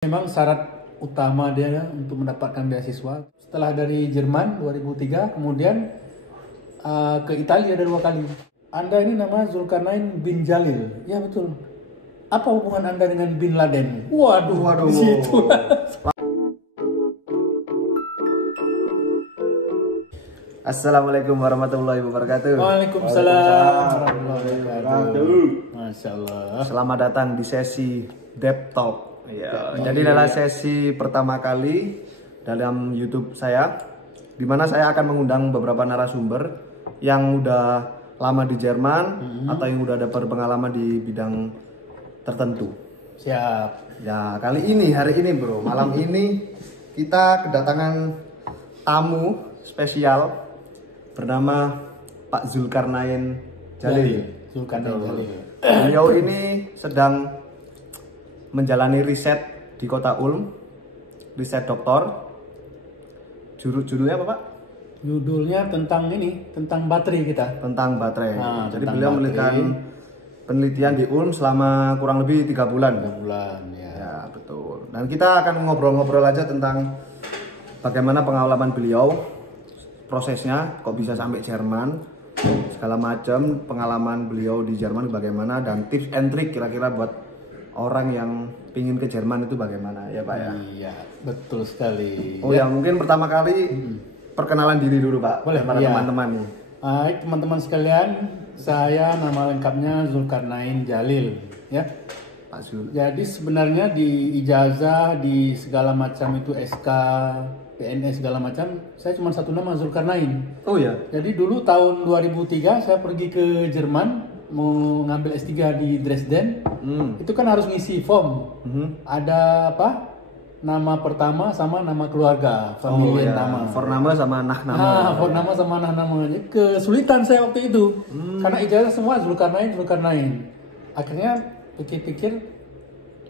Memang syarat utama dia untuk mendapatkan beasiswa setelah dari Jerman 2003, kemudian ke Italia ada 2 kali. Anda ini nama Zulkarnain bin Jalil, ya betul. Apa hubungan Anda dengan Bin Laden? Waduh, di situ. Assalamualaikum warahmatullahi wabarakatuh. Waalaikumsalam warahmatullahi wabarakatuh. Masya Allah. Selamat datang di sesi Deep Talk. Ya, jadi adalah sesi pertama kali dalam YouTube saya, di mana saya akan mengundang beberapa narasumber yang udah lama di Jerman atau yang udah ada berpengalaman di bidang tertentu. Siap. Ya, hari ini bro, malam ini kita kedatangan tamu spesial bernama Pak Zulkarnain Jalil. Zulkarnain Jalil. Beliau ini sedang menjalani riset di kota Ulm, riset doktor. Judulnya apa Pak? Judulnya tentang baterai kita. Tentang baterai. Jadi tentang beliau melakukan penelitian di Ulm selama kurang lebih 3 bulan. 3 bulan, ya. Ya, betul. Dan kita akan ngobrol-ngobrol aja tentang bagaimana pengalaman beliau, prosesnya kok bisa sampai Jerman, segala macam pengalaman beliau di Jerman bagaimana, dan tips and trick kira-kira buat orang yang pingin ke Jerman itu bagaimana ya Pak ya? Iya, betul sekali. Oh ya, mungkin pertama kali perkenalan diri dulu Pak. Boleh, pada teman-teman nih. Baik teman-teman sekalian, saya nama lengkapnya Zulkarnain Jalil, ya. Pak Zul. Jadi sebenarnya di ijazah, di segala macam itu SK, PNS segala macam, saya cuma satu nama, Zulkarnain. Oh ya. Jadi dulu tahun 2003 saya pergi ke Jerman mau ngambil S3 di Dresden. Itu kan harus ngisi form. Ada apa? Nama pertama sama nama keluarga, family nama. Fornama sama nahnama. Fornama sama nahnama. Kesulitan saya waktu itu. Karena ijazah semua Zulkarnain. Akhirnya pikir-pikir,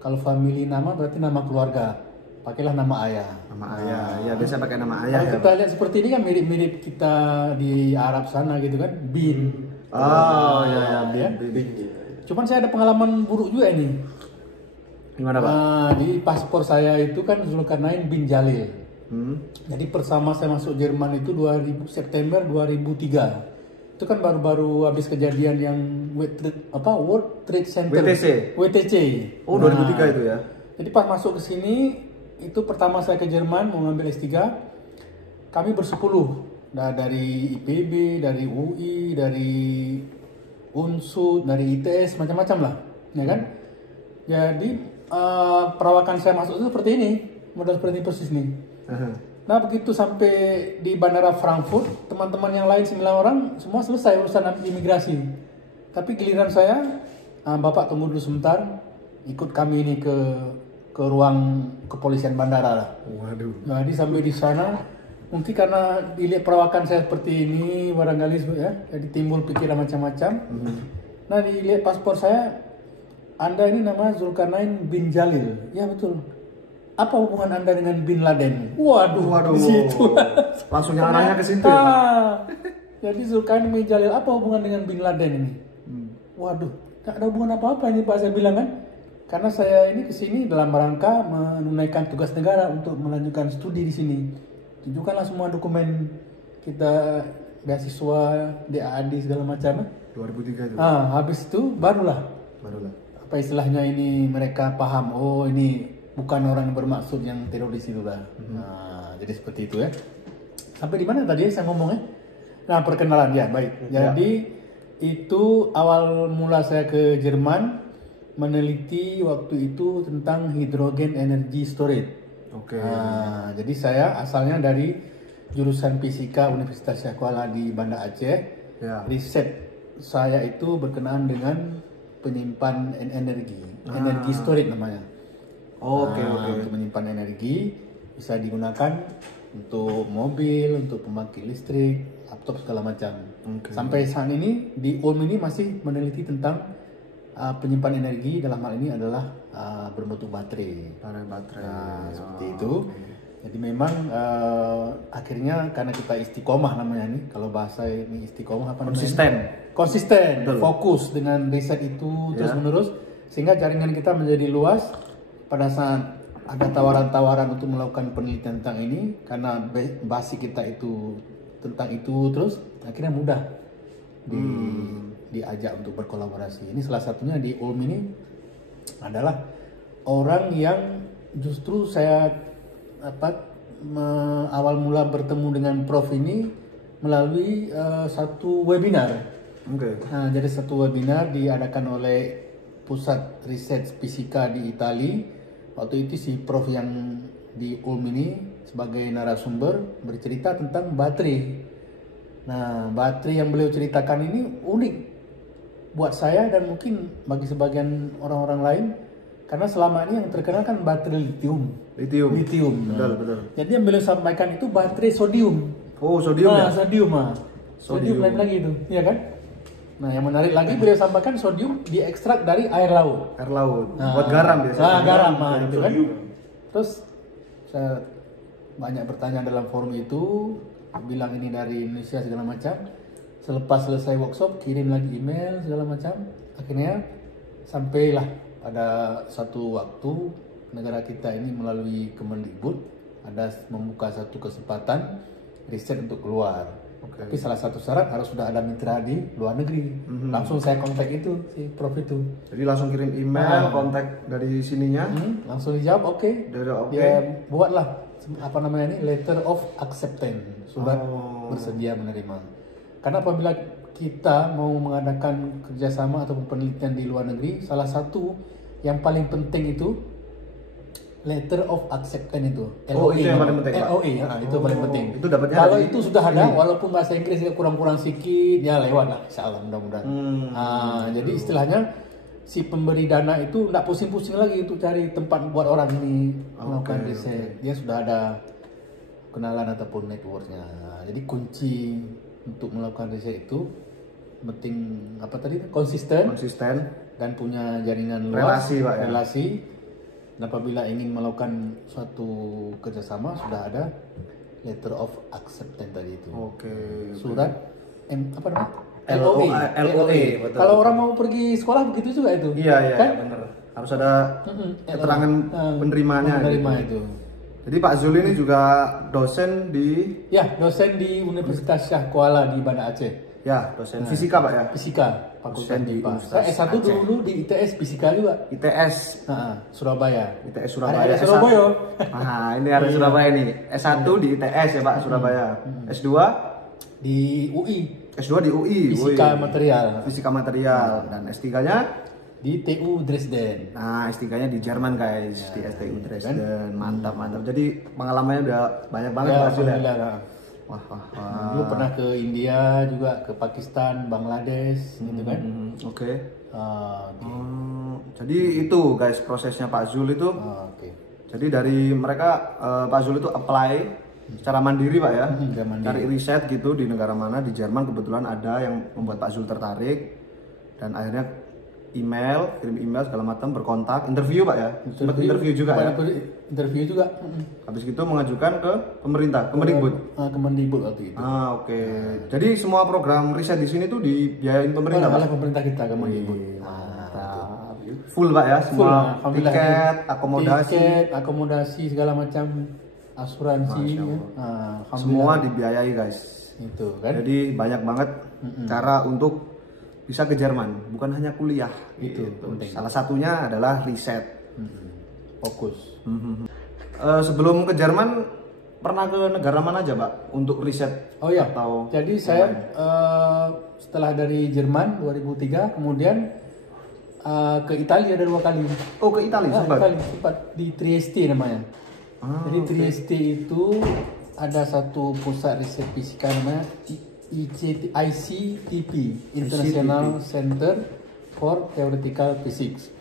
kalau family nama berarti nama keluarga. Pakailah nama ayah. Nama ayah. Ya biasa pakai nama ayah. Kalau Ya, kita lihat seperti ini kan mirip-mirip kita di Arab sana gitu kan, bin. Oh ya. Cuman saya ada pengalaman buruk juga ini. Gimana Pak? Di paspor saya itu kan Zulkarnain bin Jalil. Jadi pertama saya masuk Jerman itu September 2003. Itu kan baru-baru habis kejadian yang World Trade Center. WTC. Oh 2003 itu ya. Jadi pas masuk ke sini, itu pertama saya ke Jerman mau ngambil S3. Kami bersepuluh. Nah, dari IPB, dari UI, dari UNSUD, dari ITS, macam-macam lah, ya kan? Jadi perawakan saya masuk itu seperti ini, model seperti persis nih. Nah, begitu sampai di Bandara Frankfurt, teman-teman yang lain 9 orang semua selesai urusan imigrasi. Tapi giliran saya, Bapak tunggu dulu sebentar, ikut kami ini ke ruang kepolisian bandara lah. Waduh. Jadi sampai di sana, mungkin karena dilihat perawakan saya seperti ini, barangkali ya, jadi timbul pikiran macam-macam. Nah, dilihat paspor saya, Anda ini nama Zulkarnain bin Jalil, ya betul. Apa hubungan Anda dengan Bin Laden? Waduh, di situ. Langsung arahnya ke situ ya, Jadi Zulkarnain bin Jalil, apa hubungan dengan Bin Laden ini? Waduh, tak ada hubungan apa-apa ini Pak, saya bilang kan. Karena saya ini kesini dalam rangka menunaikan tugas negara untuk melanjutkan studi di sini. Tunjukkanlah semua dokumen kita, beasiswa, DAAD segala macam. 2003 itu. Habis itu barulah apa istilahnya ini mereka paham, oh ini bukan orang yang bermaksud yang teroris itu lah. Jadi seperti itu ya. Sampai di mana tadi saya ngomongnya? Nah, perkenalan ya, baik. Jadi itu awal mula saya ke Jerman meneliti waktu itu tentang hydrogen energy storage. Oke. Jadi saya asalnya dari jurusan fisika Universitas Syakuala di Banda Aceh. Ya. Riset saya itu berkenaan dengan penyimpan energi storage namanya. Oke. Untuk menyimpan energi bisa digunakan untuk mobil, untuk pembangkit listrik, laptop segala macam. Sampai saat ini di Ulm ini masih meneliti tentang penyimpan energi, dalam hal ini adalah berbentuk baterai. Seperti itu. Jadi memang akhirnya karena kita istiqomah namanya nih, kalau bahasa ini istiqomah apa namanya? Konsisten, fokus dengan riset itu terus menerus, sehingga jaringan kita menjadi luas. Pada saat ada tawaran-tawaran untuk melakukan penelitian tentang ini karena basic kita itu tentang itu, terus akhirnya mudah diajak untuk berkolaborasi. Ini salah satunya di Ulm ini adalah orang yang justru saya awal mula bertemu dengan Prof ini melalui satu webinar. Nah, jadi satu webinar diadakan oleh Pusat Riset Fisika di Italia. Waktu itu si Prof yang di Ulm ini sebagai narasumber bercerita tentang baterai. Nah, baterai yang beliau ceritakan ini unik buat saya dan mungkin bagi sebagian orang-orang lain, karena selama ini yang terkenal kan baterai lithium. Nah, betul. Jadi yang beliau sampaikan itu baterai sodium. Oh, sodium ya? Sodium lain lagi itu, iya kan? Nah, yang menarik lagi beliau sampaikan sodium diekstrak dari air laut. Nah, buat garam biasanya. Garam, itu kan. Terus saya banyak bertanya dalam forum itu, bilang ini dari Indonesia segala macam. Selepas selesai workshop, kirim lagi email segala macam. Akhirnya sampailah pada satu waktu negara kita ini melalui Kemendikbud ada membuka satu kesempatan riset untuk keluar. Tapi salah satu syarat harus sudah ada mitra di luar negeri. Langsung saya kontak itu si Prof itu. Jadi langsung kirim email, kontak dari sininya. Langsung dijawab oke. Dia buatlah ini letter of acceptance, surat bersedia menerima. Karena apabila kita mau mengadakan kerjasama atau penelitian di luar negeri, salah satu yang paling penting itu letter of acceptance itu. LOA, itu yang paling penting. LOA, itu paling penting. Itu dapatnya kalau itu sudah ada, walaupun bahasa Inggrisnya kurang-kurang sedikit, ya lewat lah, insyaallah mudah-mudahan. Jadi istilahnya si pemberi dana itu tidak pusing-pusing lagi untuk cari tempat buat orang ini melakukan riset. Dia sudah ada kenalan ataupun networknya. Jadi kunci untuk melakukan riset itu penting konsisten dan punya jaringan luas, relasi. Dan apabila ingin melakukan suatu kerjasama sudah ada letter of acceptance tadi itu. Surat LOA. Kalau orang mau pergi sekolah begitu juga itu. Iya, kan? Benar. Harus ada keterangan penerimanya. Itu. Jadi Pak Zul ini juga dosen di Universitas Syah Kuala di Banda Aceh. Ya, dosen fisika Pak ya? Fisika, Fakultas IPA. Saya S1 dulu di ITS Fisika juga. ITS? Surabaya. ITS Surabaya. Surabaya. Nah, ini ada Surabaya nih. S1 di ITS ya Pak, Surabaya. S2? Di UI. S2 di UI. Fisika material. Dan S3-nya? Di TU Dresden. Nah, S3-nya di Jerman guys, di STU Dresden. Mantap. Jadi pengalamannya udah banyak banget Pak Zul ya. Wah. Dulu pernah ke India juga, ke Pakistan, Bangladesh, gitu kan? Jadi itu guys prosesnya Pak Zul itu. Jadi dari mereka Pak Zul itu apply secara mandiri Pak ya, cari riset gitu di negara mana, di Jerman kebetulan ada yang membuat Pak Zul tertarik dan akhirnya kirim email segala macam, berkontak, interview Pak ya, sempat interview juga ya. Interview juga. Habis itu mengajukan ke pemerintah, Kemendikbud. Kemendikbud waktu itu. Jadi semua program riset di sini tuh dibiayain pemerintah. Oleh pemerintah kita Kemendikbud. Full Pak ya, semua tiket, akomodasi segala macam, asuransi. Semua dibiayai guys. Itu kan. Jadi banyak banget cara untuk bisa ke Jerman, bukan hanya kuliah. Itu penting. Salah satunya adalah riset. Fokus. Sebelum ke Jerman pernah ke negara mana aja Pak untuk riset? Jadi saya setelah dari Jerman 2003 kemudian ke Italia ada 2 kali. Ke Italia sempat di Trieste namanya. Jadi Trieste itu ada satu pusat riset fisika namanya ICTP, International Center for Theoretical Physics.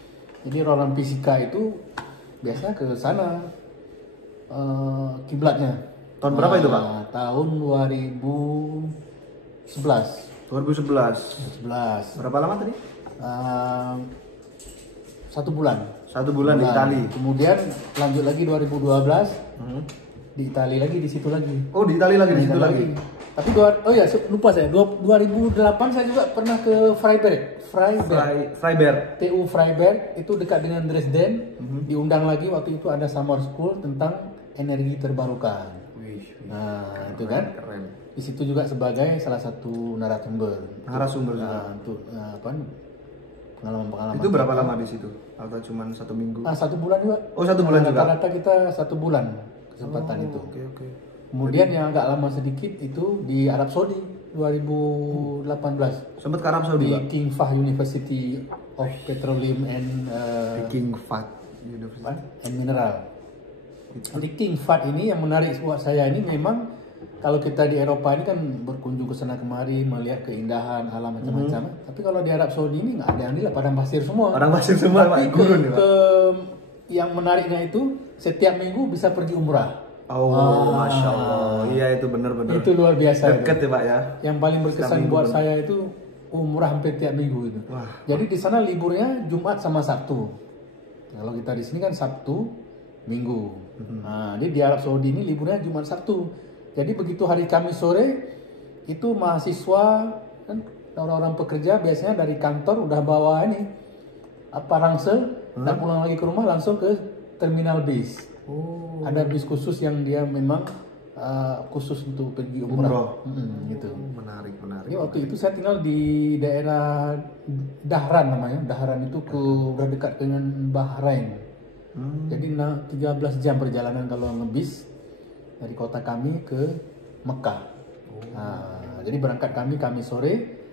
Jadi orang fisika itu biasa ke sana kiblatnya. Tahun berapa itu Pak? Tahun 2011. 2011. Berapa lama tadi? 1 bulan. 1 bulan di Italia. Kemudian lanjut lagi 2012 di Italia lagi, di situ lagi. Oh, di Italia lagi, di situ Italia lagi. Tapi lupa saya. 2008 saya juga pernah ke Freiberg. TU Freiberg itu dekat dengan Dresden. Diundang lagi waktu itu ada summer school tentang energi terbarukan. Wih, Nah, itu kan. keren. Di situ juga sebagai salah satu narasumber. Narasumber juga. Nah, untuk pengalaman-pengalaman. Itu berapa lama di situ? Atau cuma 1 minggu? 1 bulan juga. Oh, 1 bulan juga. Rata-rata kita 1 bulan kesempatan itu. Oke. Kemudian yang agak lama sedikit itu di Arab Saudi 2018 Sempat ke Arab Saudi, di Pak? King Fahd University of Petroleum and King Fahd University. and Mineral. Jadi King Fahd ini yang menarik buat saya ini memang kalau kita di Eropa ini kan berkunjung ke sana kemari melihat keindahan alam macam-macam. Tapi kalau di Arab Saudi ini nggak ada yang lihat, padang pasir semua. Padang pasir semua, Tapi Pak. Gurun ya, Pak? yang menariknya itu setiap minggu bisa pergi umrah. Oh, Masya Allah. Iya, itu benar-benar. Itu luar biasa. Deket ya, Pak ya. Yang paling berkesan buat saya itu umrah hampir tiap minggu itu. Wah. Jadi di sana liburnya Jumat sama Sabtu. Kalau kita di sini kan Sabtu, Minggu. Nah, di Arab Saudi ini liburnya Jumat Sabtu. Jadi begitu hari Kamis sore itu mahasiswa kan orang-orang pekerja biasanya dari kantor udah bawa ini ransel dan pulang lagi ke rumah langsung ke terminal bis. Oh. Ada bis khusus yang dia memang khusus untuk pergi umrah. Gitu. Menarik. Jadi waktu itu saya tinggal di daerah Dahran namanya. Dahran itu udah dekat dengan Bahrain. Jadi 13 jam perjalanan kalau ngebis dari kota kami ke Mekah. Nah, jadi berangkat kami Kamis sore,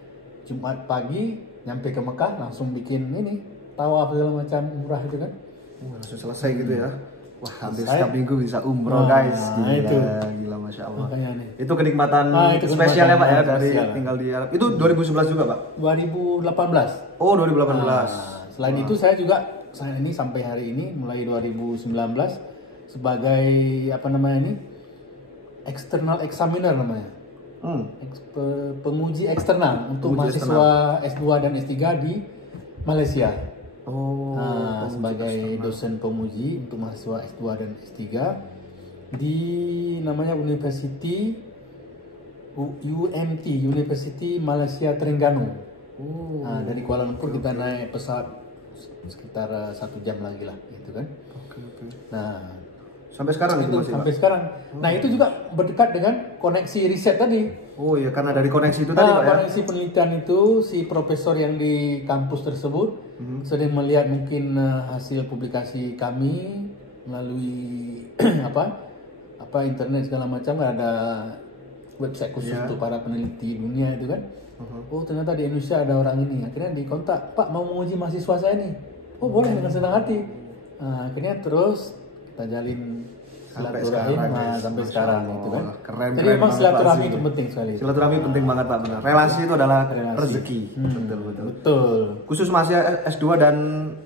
Jumat pagi nyampe ke Mekah langsung bikin ini tawaf segala macam umrah itu kan. Langsung selesai gitu ya. Wah, hampir Selesai. setiap minggu bisa umroh, guys. Gila, itu. Gila, Masya Allah. Makanya nih. Itu kenikmatan Itu spesial ya, Pak ya, dari spesial. tinggal di Arab. Itu 2011 juga, Pak? 2018. Oh, 2018. Nah, selain itu saya juga ini sampai hari ini mulai 2019 sebagai apa namanya ini external examiner namanya. Penguji eksternal untuk Penguji mahasiswa S2 dan S3 di Malaysia. Oh, Nah, sebagai dosen penguji untuk mahasiswa S2 dan S3 di namanya University UMT, University Malaysia Terengganu. Nah, dari Kuala Lumpur kita naik pesawat sekitar 1 jam lagi lah, gitu kan. Oke. Nah, Sampai sekarang itu itu masih, sampai Pak? sekarang. Nah, itu juga berdekat dengan koneksi riset tadi. Oh iya, karena dari koneksi itu tadi, Pak ya? Koneksi penelitian itu si profesor yang di kampus tersebut sedang melihat mungkin hasil publikasi kami melalui apa internet segala macam, ada website khusus untuk para peneliti dunia itu kan. Oh, ternyata di Indonesia ada orang ini. Akhirnya dikontak, Pak mau menguji mahasiswa saya nih. Oh, boleh, dengan senang hati. Nah, akhirnya terus kita jalin silaturahim sampai sekarang gitu kan. Keren. Jadi memang silaturahmi itu penting sekali. Silaturahmi penting banget, Pak, benar. Relasi itu adalah rezeki. Betul. Khusus masih S2 dan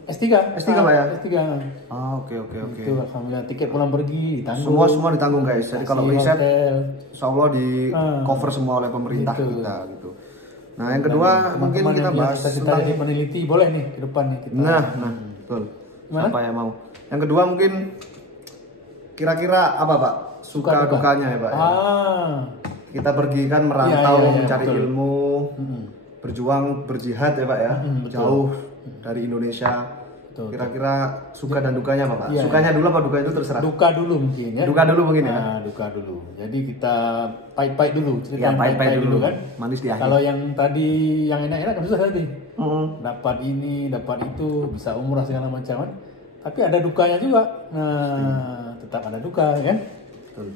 S3. S3, Pak ya? S3. Oke. Itu alhamdulillah tiket pulang pergi ditanggung. Semua ditanggung, guys. Jadi kalau Kasih riset hotel. insya Allah di cover semua oleh pemerintah kita gitu. Nah, yang kedua mungkin Teman-teman kita yang bahas kita tentang jadi peneliti boleh nih ke depan nih kita. Nah, betul. Gimana? Siapa yang mau? Yang kedua mungkin kira-kira apa, Pak? Suka dukanya ya, Pak? Ya? Kita pergi kan merantau mencari betul. ilmu, berjuang, berjihad ya, Pak ya. Betul. Jauh dari Indonesia. Betul. Kira-kira suka dan dukanya apa, Pak? Iya. Sukanya dulu apa dukanya itu terserah. Duka dulu mungkin ya. Duka dulu mungkin ya. Nah, duka dulu. Jadi kita pahit-pahit dulu, Ya, cerita pahit-pahit dulu kan. Manis di akhir. Kalau yang tadi yang enak-enak kan susah tadi. Dapat ini, dapat itu, bisa umrah segala macam kan. Tapi ada dukanya juga. Nah, tetap ada duka ya.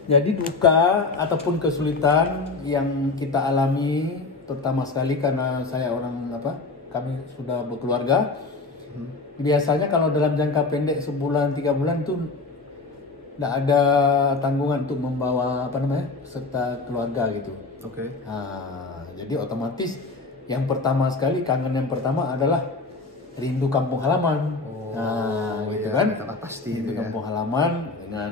Jadi duka ataupun kesulitan yang kita alami terutama sekali karena saya kami sudah berkeluarga. Biasanya kalau dalam jangka pendek sebulan 3 bulan itu tidak ada tanggungan untuk membawa serta keluarga gitu. Oke. Nah, jadi otomatis yang pertama sekali kangen yang pertama adalah rindu kampung halaman. Gitu kan? Pasti Rindu itu ya. kampung halaman dengan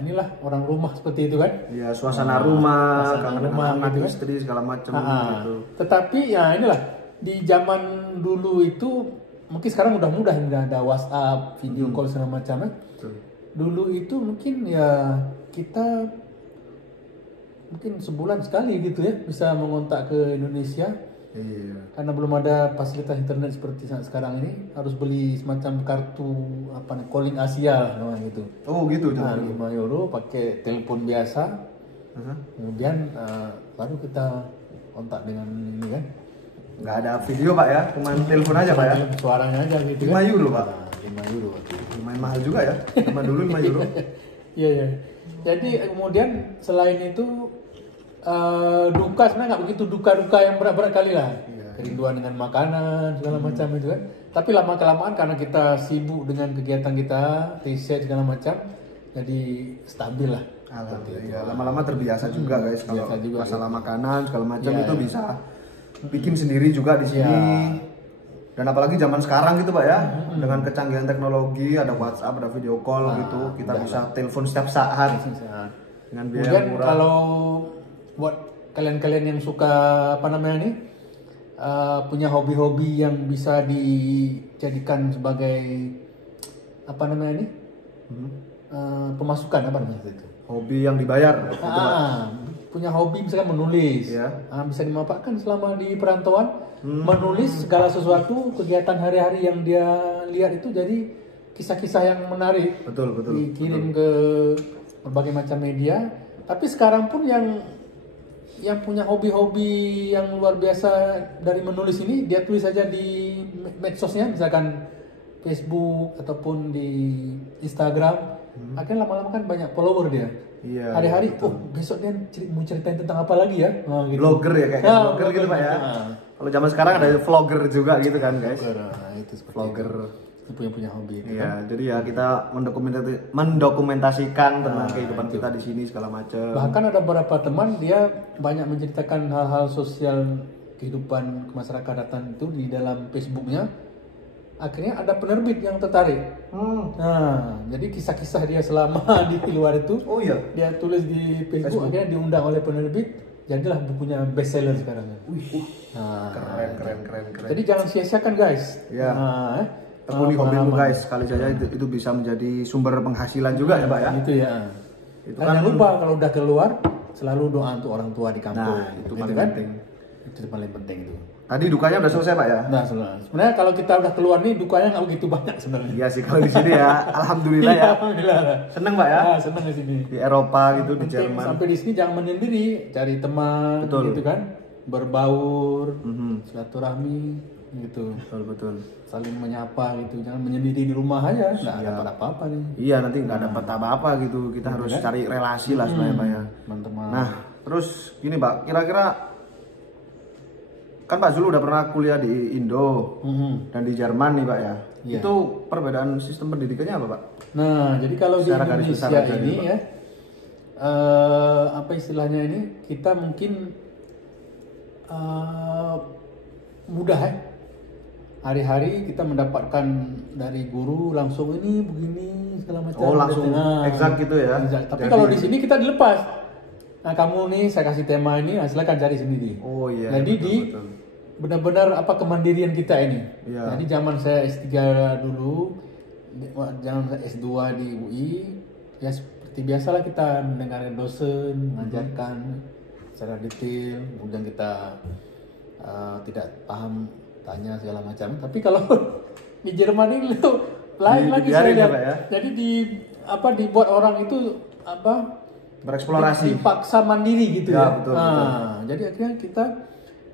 inilah orang rumah seperti itu kan. Ya, suasana rumah, suasana kangen rumah anak, gitu kan. istri segala macam gitu. Tetapi ya inilah di zaman dulu itu mungkin sekarang udah mudah, udah ada WhatsApp, video call segala macam. Dulu itu mungkin ya kita mungkin sebulan sekali gitu ya bisa mengontak ke Indonesia. Iya. Karena belum ada fasilitas internet seperti saat sekarang ini, harus beli semacam kartu apa nih, calling Asia namanya gitu. Oh gitu. Nah, 5 euro pakai telepon biasa. Kemudian baru kita kontak dengan ini kan. Nggak ada video Pak ya, cuma telepon aja Pak ya. Suaranya aja gitu 5 kan. euro Pak. Nah, 5 euro. Lumayan mahal juga ya, sama dulu 5 euro. Iya ya. Jadi kemudian selain itu duka sebenarnya nggak begitu duka-duka yang berat-berat kali lah. Kerinduan dengan makanan segala macam itu kan. Tapi lama kelamaan karena kita sibuk dengan kegiatan kita, riset segala macam, jadi stabil lah. Alhamdulillah. Lama-lama terbiasa juga guys kalau juga, masalah makanan segala macam Iya, itu iya. bisa bikin sendiri juga di sini. Iya. Dan apalagi zaman sekarang gitu Pak ya, dengan kecanggihan teknologi, ada WhatsApp, ada video call gitu, kita bisa telepon setiap saat dengan biaya Kemudian murah. kalau buat kalian-kalian yang suka apa namanya nih punya hobi-hobi yang bisa dijadikan sebagai apa namanya nih pemasukan apa namanya itu? Hobi yang dibayar. Punya hobi misalkan menulis, Ya. bisa dimanfaatkan selama di perantauan, menulis segala sesuatu kegiatan hari-hari yang dia lihat itu jadi kisah-kisah yang menarik, Betul. dikirim ke berbagai macam media. Tapi sekarang pun yang punya hobi-hobi yang luar biasa dari menulis ini, dia tulis saja di medsosnya, misalkan Facebook ataupun di Instagram. Akhirnya lama-lama kan banyak follower dia. Iya. Hari-hari, besok dia mau ceritain tentang apa lagi ya? Gitu. Blogger ya kayak blogger gitu Pak ya. Kalau zaman sekarang ada vlogger juga gitu kan guys. Itu seperti Vlogger. itu punya hobi itu. Iya, jadi ya kita mendokumentasikan tentang kehidupan kita di sini segala macam. Bahkan ada beberapa teman dia banyak menceritakan hal-hal sosial kehidupan kemasyarakatan itu di dalam Facebooknya. Akhirnya ada penerbit yang tertarik. Nah, jadi kisah-kisah dia selama di luar itu, Oh iya. dia tulis di Facebook, akhirnya diundang oleh penerbit, jadilah bukunya bestseller sekarang. Nah, Keren. jadi jangan sia-siakan guys. Iya. Nah, Tekuni hobimu guys, sekali saja itu bisa menjadi sumber penghasilan juga ya Pak ya. Itu ya. Itu Dan kan jangan lupa kalau udah keluar selalu doa untuk orang tua di kampung. Nah, itu Gitu paling kan? penting. Itu paling penting itu. Tadi dukanya udah selesai Pak ya? Nah, sebenarnya kalau kita udah keluar nih dukanya nggak begitu banyak sebenarnya. Iya sih kalau di sini ya, alhamdulillah ya. Alhamdulillah. Seneng Pak ya? Seneng di sini. Di Eropa gitu, di Penting Jerman. sampai di sini jangan menyendiri, cari teman, Betul. gitu kan, berbaur, silaturahmi, gitu, Betul. saling menyapa gitu, jangan menyendiri di rumah aja, nggak dapat apa-apa nih, Iya nanti nggak dapat apa-apa gitu, kita harus cari relasi lah sebenarnya Pak ya. teman-teman. Nah terus gini Pak, kira-kira kan Pak Zul udah pernah kuliah di Indo dan di Jerman nih Pak ya. Iya. Itu perbedaan sistem pendidikannya apa Pak? Nah, jadi kalau di Secara garis besar Indonesia aja ini gitu, Pak. ya, apa istilahnya ini, kita mungkin mudah ya. Hari-hari kita mendapatkan dari guru langsung ini begini segala macam. Oh, langsung exact gitu ya? Exact. Tapi Jadi- kalau di sini kita dilepas. Nah, kamu nih saya kasih tema ini, silakan cari sendiri. Oh iya. Jadi betul. benar-benar apa kemandirian kita ini. Iya. Jadi zaman saya S3 dulu, zaman saya S2 di UI, ya seperti biasalah kita mendengarkan dosen, mengajarkan secara detail, kemudian kita tidak paham tanya segala macam. Tapi kalau di Jerman ini lain lagi saya dibiarin ya, lihat. Pak, ya? Jadi dibuat orang itu Bereksplorasi. dipaksa mandiri gitu Ya, ya. betul, Jadi akhirnya kita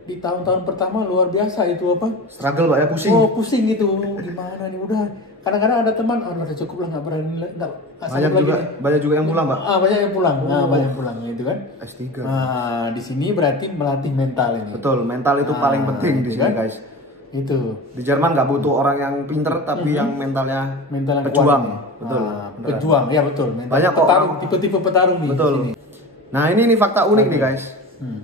di tahun-tahun pertama luar biasa itu Struggle Pak ya, pusing. Oh pusing gitu, gimana nih udah. Kadang-kadang ada teman, udah cukup lah nggak berani, nggak Banyak juga yang pulang Pak. banyak yang pulang, banyak yang pulang gitu kan. S3. Nah di sini berarti melatih mental ini. Betul, mental itu paling penting di gitu sini kan? guys. Itu Di Jerman nggak butuh orang yang pinter tapi yang mentalnya mental yang pejuang. kuat. Betul. Beneran. Pejuang, ya betul. Mental Banyak kok petarung, orang- tipe-tipe petarung nih. Betul. di sini. Nah ini fakta unik nih guys. Hmm.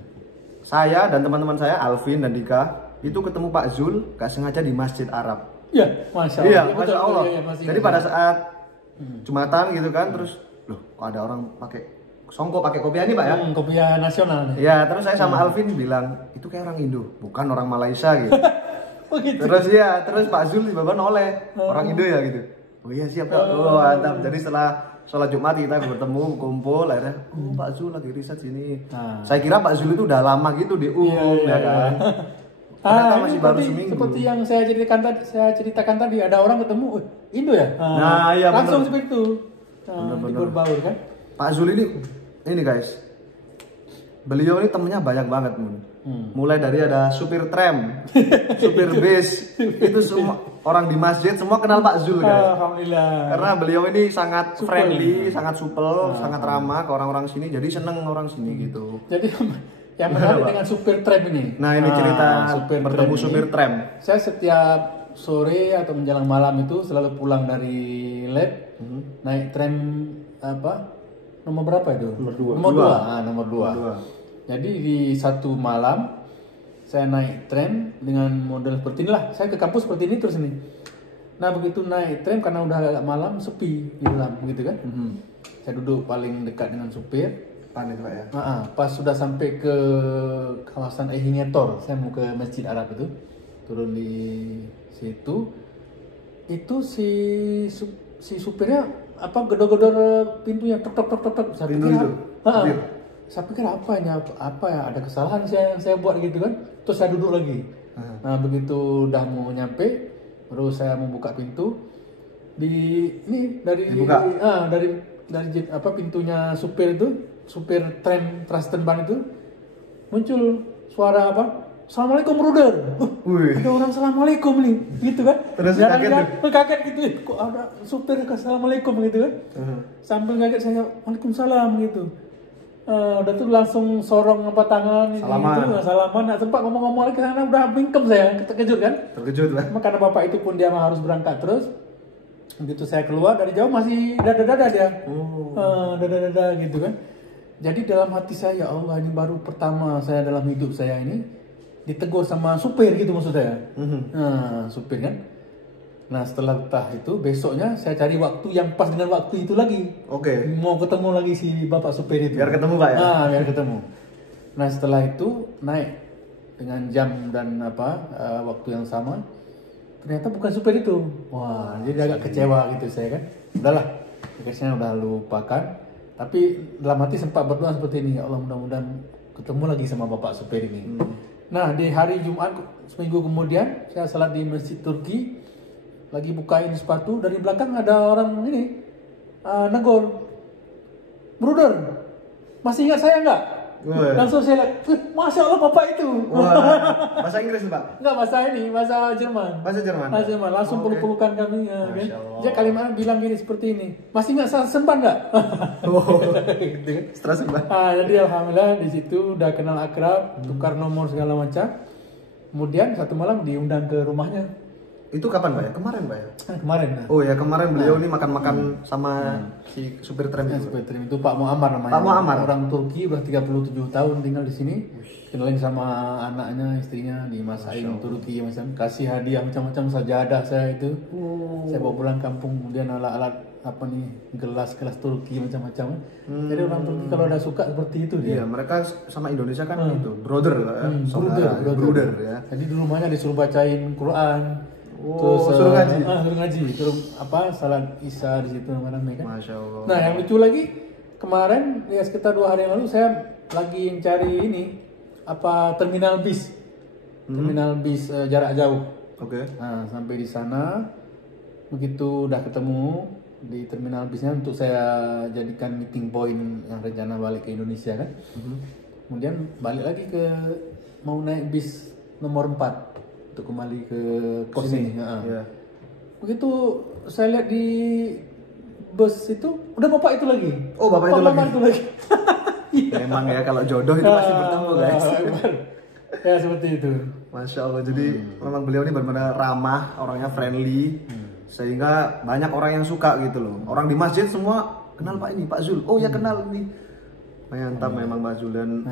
Saya dan teman-teman saya Alvin dan Dika itu ketemu Pak Zul gak sengaja di Masjid Arab. Iya, masya Allah. Iya, Ya, Masya Allah. iya, masih Jadi ingat. pada saat Jumatan gitu kan, terus loh kok ada orang pakai songkok pakai kopiah ini Pak ya? Kopiah nasional nih. Iya, terus saya sama Alvin bilang itu kayak orang Indo, bukan orang Malaysia gitu. Oh gitu. Terus Pak Zul tiba-tiba noleh orang Indo ya gitu. Oh iya siap Pak. Oh mantap. Jadi setelah sholat Jumat kita bertemu, kumpul, akhirnya, oh Pak Zul lagi riset sini. Nah. Saya kira Pak Zul itu udah lama gitu di ya kan. Ternyata masih baru seminggu. Seperti yang saya ceritakan tadi, ada orang ketemu, Indo ya? Nah, iya langsung bener. seperti itu. Bener-bener. Berbaur kan? Pak Zul ini guys, beliau ini temennya banyak banget, Mun. Mulai dari ada supir tram, supir bis, itu semua orang di masjid semua kenal Pak Zul guys. Alhamdulillah. Karena beliau ini sangat Supel. friendly, sangat supel, sangat ramah ke orang-orang sini, jadi seneng orang sini gitu. Jadi yang menarik dengan supir tram ini. Nah ini cerita supir bertemu tram supir ini. tram. Saya setiap sore atau menjelang malam itu selalu pulang dari lab, naik tram nomor berapa itu? Nomor 2. Nomor 2. Nomor 2. Jadi di satu malam saya naik tram dengan model seperti inilah. Saya ke kampus seperti ini terus ini. Nah begitu naik tram karena udah agak malam sepi di dalam begitu kan. Saya duduk paling dekat dengan supir. Panik Pak ya. Pas sudah sampai ke kawasan Ehingetor, saya mau ke Masjid Arab itu, turun di situ. Itu si supirnya gedor-gedor pintunya, tok. Saya Pintu pikir, itu? saya pikir apa ya ada kesalahan yang saya buat gitu kan. Terus saya duduk lagi. Nah begitu udah mau nyampe, baru saya membuka pintu. Dari pintunya supir itu. Supir tram Trastenbahn itu muncul suara Assalamualaikum brother. Ada orang Assalamualaikum nih, gitu kan? Terus kaget gitu, kok ada supir ke Assalamualaikum gitu kan? Sambil kaget saya Waalaikumsalam gitu. Udah tuh langsung sorong tangan salaman. Nah, sempat ngomong-ngomong lagi karena udah bingkem saya, terkejut kan? Terkejut lah. Karena bapak itu pun dia harus berangkat terus. Begitu saya keluar dari jauh masih dada-dada dia. Dada-dada gitu kan. Jadi dalam hati saya, ya Allah ini baru pertama saya dalam hidup saya ini ditegur sama supir gitu maksud saya. Nah, supir kan. Nah setelah itu besoknya saya cari waktu yang pas dengan waktu itu lagi. Oke. Mau ketemu lagi si bapak supir itu. Biar ketemu Pak ya? Biar ketemu. Nah setelah itu naik dengan jam dan waktu yang sama. Ternyata bukan supir itu. Wah, jadi agak kecewa gitu saya kan. Udahlah, akhirnya udah lupakan. Tapi dalam hati sempat berdoa seperti ini, ya Allah mudah-mudahan ketemu lagi sama bapak supir ini. Nah di hari Jumat seminggu kemudian saya salat di Masjid Turki, lagi bukain sepatu, dari belakang ada orang ini negor, brother, masih ingat saya nggak? Langsung saya lihat, Masya Allah bapak itu. Wah, bahasa Inggris Pak? Enggak, bahasa Jerman. Bahasa Jerman? Bahasa Jerman, langsung peluk-pelukan kami. Masya Allah. Dia kalimat bilang gini seperti ini, masih nggak sempat nggak? Gitu. Stres Pak? Jadi alhamdulillah di situ udah kenal akrab, tukar nomor segala macam. Kemudian satu malam diundang ke rumahnya. Itu kapan Pak ya? Kemarin Pak ya? Kemarin. Oh ya kemarin beliau ini makan-makan sama si supir tram itu. Supir tram itu Pak Muammar namanya. Pak Muammar. Orang Turki udah 37 tahun tinggal di sini. Kenalin sama anaknya, istrinya dimasakin Turki macam, kasih hadiah macam-macam sajadah saya itu. Saya bawa pulang kampung, kemudian alat-alat gelas Turki macam-macam. Jadi orang Turki kalau ada suka seperti itu dia. Iya, mereka sama Indonesia kan itu brother brother ya. Jadi di rumahnya disuruh bacain Quran. Suruh ngaji. Suruh salat Isya di situ namanya kan. Masya Allah. Nah, yang lucu lagi kemarin ya sekitar 2 hari yang lalu saya lagi cari terminal bis. Terminal bis jarak jauh. Oke. Nah, sampai di sana begitu udah ketemu di terminal bisnya untuk saya jadikan meeting point yang rencana balik ke Indonesia kan. Kemudian balik lagi mau naik bis nomor 4 untuk kembali ke kos ini. Iya. Begitu saya lihat di bus itu udah bapak itu lagi. Oh, bapak itu lagi. Memang ya kalau jodoh itu pasti bertemu guys. Ya seperti itu. Masya Allah. Jadi memang beliau ini benar-benar ramah, orangnya friendly, sehingga banyak orang yang suka gitu loh. Orang di masjid semua kenal Pak ini, Pak Zul. Oh ya kenal ini. Mantap memang Pak Zul. Dan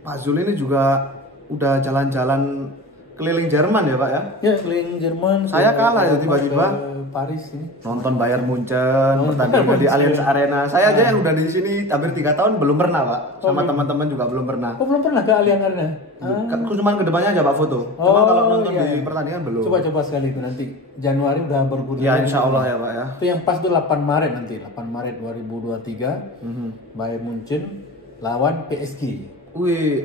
Pak Zul ini juga udah jalan-jalan keliling Jerman ya Pak ya? Ya, keliling Jerman. Saya kalah ya ke tiba-tiba. Paris ini. Nonton Bayern Munchen, pertandingan di Allianz Arena. Saya aja yang udah di sini hampir 3 tahun belum pernah Pak. Sama teman-teman juga belum pernah. Oh, belum pernah ke Allianz Arena? Aku cuma ke depannya aja Pak foto. Cuma kalau nonton iya. di pertandingan belum. Coba sekali itu nanti. Januari udah bergulir. Ya insya Allah ya Pak ya. Itu yang pas tuh 8 Maret nanti. 8 Maret 2023. Bayern Munchen lawan PSG. Wih,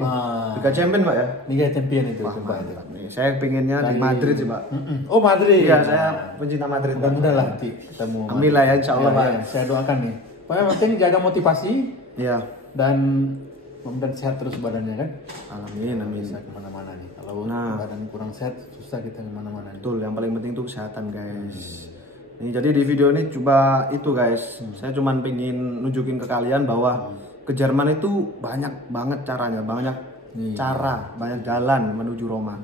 Liga Champion Pak ya? Liga Champion itu. Wah, coba itu. nih, saya pinginnya di Madrid sih Pak. Oh, Madrid. Iya, saya pencinta Madrid. Mudah-mudahan lah nanti ketemu. Amin lah ya insya Allah Pak. Ya, saya doakan nih. Pokoknya penting jaga motivasi Iya. dan mudah sehat terus badannya kan. Amin, amin. Bisa kemana-mana nih. Kalau badan kurang sehat susah kita kemana-mana. Betul, yang paling penting itu kesehatan guys. Nih, jadi di video ini coba itu guys. Saya cuman pengen nunjukin ke kalian bahwa ke Jerman itu banyak banget caranya, banyak cara, banyak jalan menuju Roma.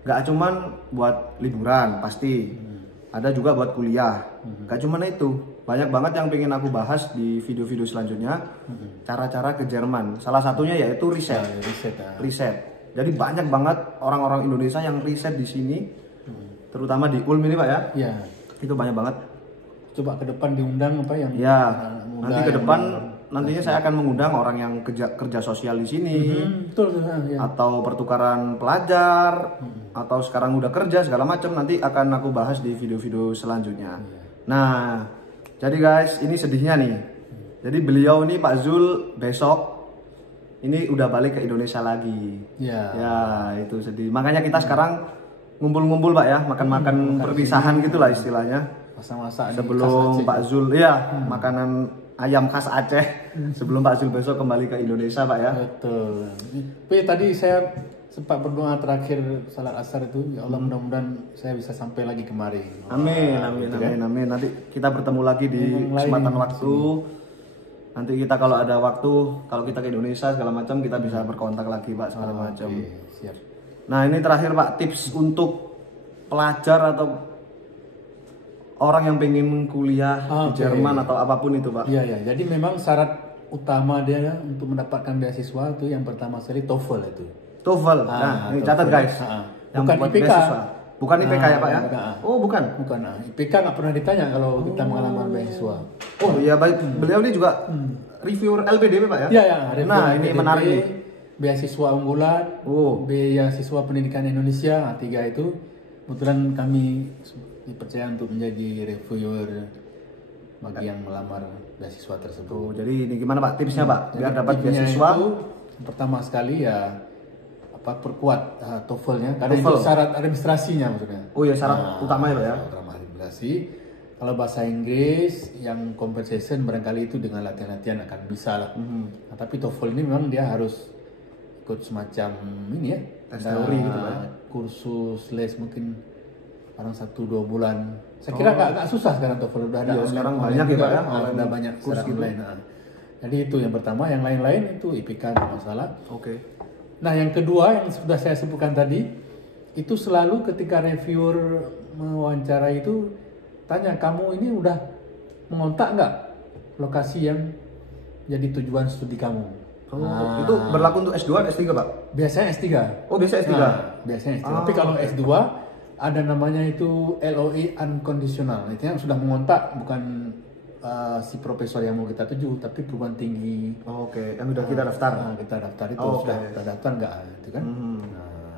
Gak cuman buat liburan pasti, ada juga buat kuliah. Gak cuman itu, banyak banget yang pengen aku bahas di video-video selanjutnya. Cara-cara ke Jerman, salah satunya yaitu riset. Riset. Jadi banyak banget orang-orang Indonesia yang riset di sini, terutama di Ulm ini Pak ya. Iya. Itu banyak banget. Coba ke depan diundang apa yang ya nanti ke depan nantinya saya akan mengundang orang yang kerja sosial di sini, betul, ya. atau pertukaran pelajar, atau sekarang udah kerja segala macam, nanti akan aku bahas di video-video selanjutnya. Nah, jadi guys, ini sedihnya nih. Jadi beliau ini Pak Zul besok ini udah balik ke Indonesia lagi. Ya itu sedih. Makanya kita sekarang ngumpul-ngumpul Pak ya, makan-makan perpisahan gitulah istilahnya. Masa-masa sebelum Pak Zul, makanan ayam khas Aceh. Sebelum Pak Zul besok kembali ke Indonesia Pak ya. Betul. Tapi tadi saya sempat berdoa terakhir salat asar itu, ya Allah mudah-mudahan saya bisa sampai lagi kemari. Amin, amin, gitu amin, kan? amin. Nanti kita bertemu lagi di kesempatan waktu. Nanti kita kalau ada waktu, kalau kita ke Indonesia segala macam kita bisa berkontak lagi Pak segala macam. Siap. Nah ini terakhir Pak, tips untuk pelajar atau orang yang pengen kuliah di Jerman atau apapun itu Pak. Iya. Jadi memang syarat utama dia untuk mendapatkan beasiswa itu yang pertama sekali TOEFL itu. TOEFL. Nah, ini catat guys. Yang bukan IPK. Beasiswa. Bukan IPK ya Pak ya? Oh bukan. Bukan. IPK nggak pernah ditanya kalau kita mengalamar beasiswa. Oh iya baik. Beliau ini juga reviewer LPDP Pak ya? Iya. Nah ini menarik nih. Beasiswa unggulan. Beasiswa pendidikan Indonesia. 3 itu. Kebetulan kami dipercaya untuk menjadi reviewer bagi yang melamar beasiswa tersebut. Jadi ini gimana Pak tipsnya Pak biar dapat beasiswa? Itu, pertama sekali ya perkuat TOEFL-nya karena itu syarat administrasinya maksudnya. Oh ya syarat utamanya Pak ya. Utama administrasi. Kalau bahasa Inggris yang conversation barangkali itu dengan latihan-latihan akan bisa lah. Nah, tapi TOEFL ini memang dia harus ikut semacam ini ya, tes teori gitu Pak. Kursus les mungkin sekarang 1-2 bulan. Saya kira nggak susah sekarang TOEFL udah ada. Sekarang banyak ya Pak ya. Udah banyak kursus online. Jadi itu yang pertama, yang lain-lain itu IPK nggak masalah. Nah yang kedua yang sudah saya sebutkan tadi itu selalu ketika reviewer mewawancarai itu tanya kamu ini udah mengontak nggak lokasi yang jadi tujuan studi kamu. Itu berlaku untuk S2 dan S3 Pak? Biasanya S3. Oh biasanya S3? Biasanya S3. Tapi kalau S2 ada namanya itu LOI unconditional. Itu yang sudah mengontak bukan si profesor yang mau kita tuju, tapi perguruan tinggi. Yang udah kita daftar. Kita daftar itu sudah kita daftar nggak, itu kan?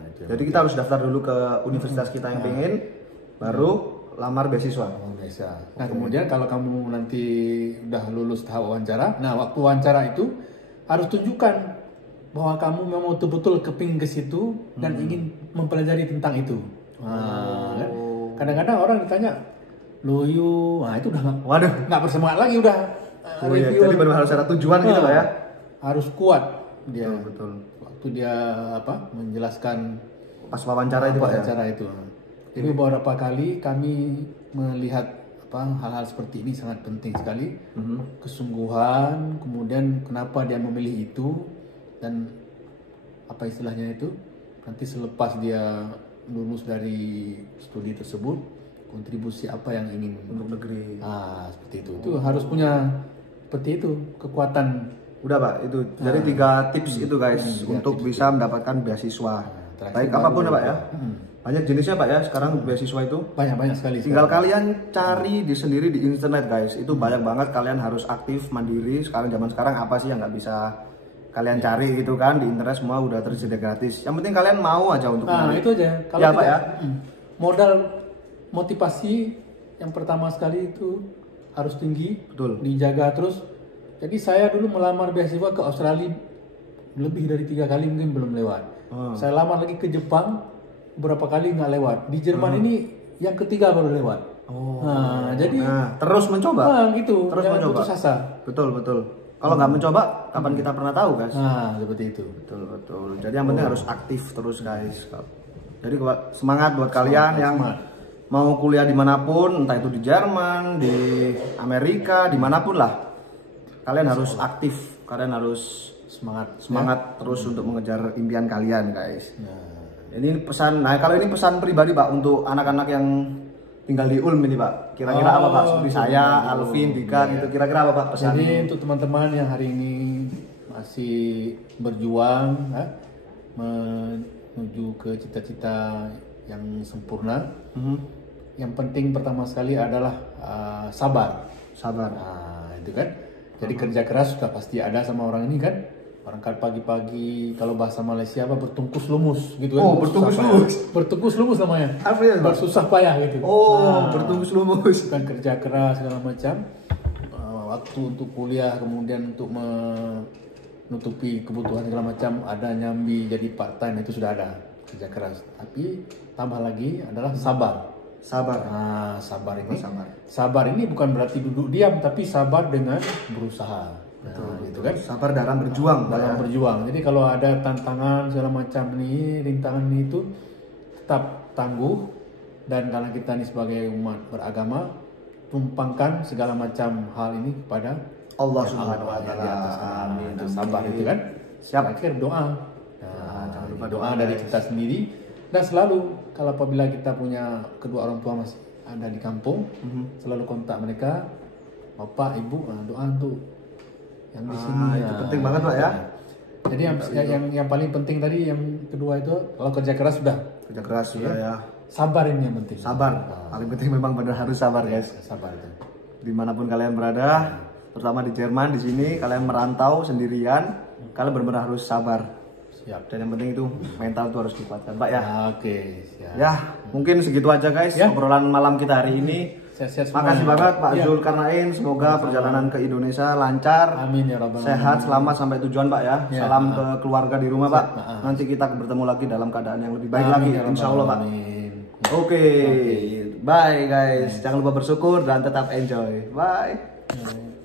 Itu jadi kita harus daftar dulu ke universitas kita yang pengen, baru lamar beasiswa. Nah kemudian kalau kamu nanti udah lulus tahap wawancara, nah waktu wawancara itu harus tunjukkan bahwa kamu memang betul-betul kepingin ke situ dan ingin mempelajari tentang itu. Kadang-kadang orang ditanya, nah itu udah nggak bersemangat lagi udah. Jadi baru harus ada tujuan gitu Pak ya. Harus kuat dia. Betul. Waktu dia menjelaskan pas wawancara itu Pak ya. Wawancara itu. Jadi beberapa kali kami melihat hal-hal seperti ini sangat penting sekali. Kesungguhan, kemudian kenapa dia memilih itu dan apa istilahnya itu. Nanti selepas dia lulus dari studi tersebut, kontribusi apa yang ingin untuk negeri. Seperti itu. Itu harus punya seperti itu kekuatan. Udah Pak, itu. Jadi 3 tips itu guys untuk bisa mendapatkan beasiswa. interaksi Baik baru. apapun ya Pak ya. Banyak jenisnya Pak ya sekarang beasiswa itu. Banyak sekali. Tinggal sekarang. kalian cari sendiri di internet guys. Itu banyak banget, kalian harus aktif mandiri. Sekarang zaman sekarang apa sih yang nggak bisa kalian cari gitu kan, di internet semua udah tersedia gratis. Yang penting kalian mau aja untuk Nah, mencari. itu aja. Kalau Ya, kita, Pak ya. Modal motivasi yang pertama sekali itu harus tinggi, Betul. dijaga terus. Jadi saya dulu melamar beasiswa ke Australia lebih dari 3 kali mungkin belum lewat. Saya lamar lagi ke Jepang beberapa kali nggak lewat. Di Jerman ini yang ketiga baru lewat. Nah, jadi terus mencoba. gitu. Terus Jangan mencoba. putus asa. Betul. Kalau nggak mencoba, kapan kita pernah tahu guys? Nah, seperti itu. Betul. Jadi yang penting harus aktif terus guys. Jadi semangat buat kalian yang mau kuliah dimanapun, entah itu di Jerman, di Amerika, dimanapun lah. Kalian harus aktif, kalian harus semangat terus untuk mengejar impian kalian guys. Ini pesan, kalau ini pesan pribadi Pak untuk anak-anak yang tinggal di Ulm ini Pak. Kira-kira apa Pak? Seperti saya, Alvin, Dika gitu. Kira-kira apa Pak pesan? Jadi untuk teman-teman yang hari ini masih berjuang menuju ke cita-cita yang sempurna, yang penting pertama sekali adalah sabar. Nah, itu kan. Jadi kerja keras sudah pasti ada sama orang ini kan. Berangkat pagi-pagi, kalau bahasa Malaysia apa, bertungkus lumus gitu kan. Bertungkus lumus namanya. Apa ya, Pak? Bersusah payah gitu. Bertungkus lumus. Kan kerja keras segala macam. Waktu untuk kuliah, kemudian untuk menutupi kebutuhan segala macam, ada nyambi jadi part time, itu sudah ada kerja keras. Tapi tambah lagi adalah sabar. Nah, sabar ini bukan berarti duduk diam, tapi sabar dengan berusaha. Gitu kan. Sabar dalam berjuang. Berjuang. Jadi kalau ada tantangan segala macam nih, rintangan itu tetap tangguh, dan karena kita ini sebagai umat beragama, tumpangkan segala macam hal ini kepada Allah Subhanahu wa Taala. Amin. Sabar itu kan. Siap. Terakhir doa. Jangan lupa doa dari kita sendiri, dan selalu kalau apabila kita punya kedua orang tua masih ada di kampung, selalu kontak mereka, Bapak, Ibu, doa untuk yang di sini. Itu penting banget Pak ya. Jadi yang paling penting tadi, yang kedua itu kalau kerja keras sudah. Ya. Sabar ini yang penting. Paling penting memang benar harus sabar guys. Sabar itu. Dimanapun kalian berada, terutama di Jerman, di sini kalian merantau sendirian, kalian benar-benar harus sabar. Siap. Dan yang penting itu mental itu harus dikuatkan Pak ya. Oke, siap. Ya, mungkin segitu aja guys obrolan malam kita hari ini. Makasih banget Pak Zulkarnain, semoga perjalanan ke Indonesia lancar. Amin ya rabbal alamin. Sehat, selamat sampai tujuan Pak ya. Salam ke keluarga di rumah Pak. Nanti kita bertemu lagi dalam keadaan yang lebih baik lagi, insya Allah Pak. Oke, bye guys. Jangan lupa bersyukur dan tetap enjoy. Bye.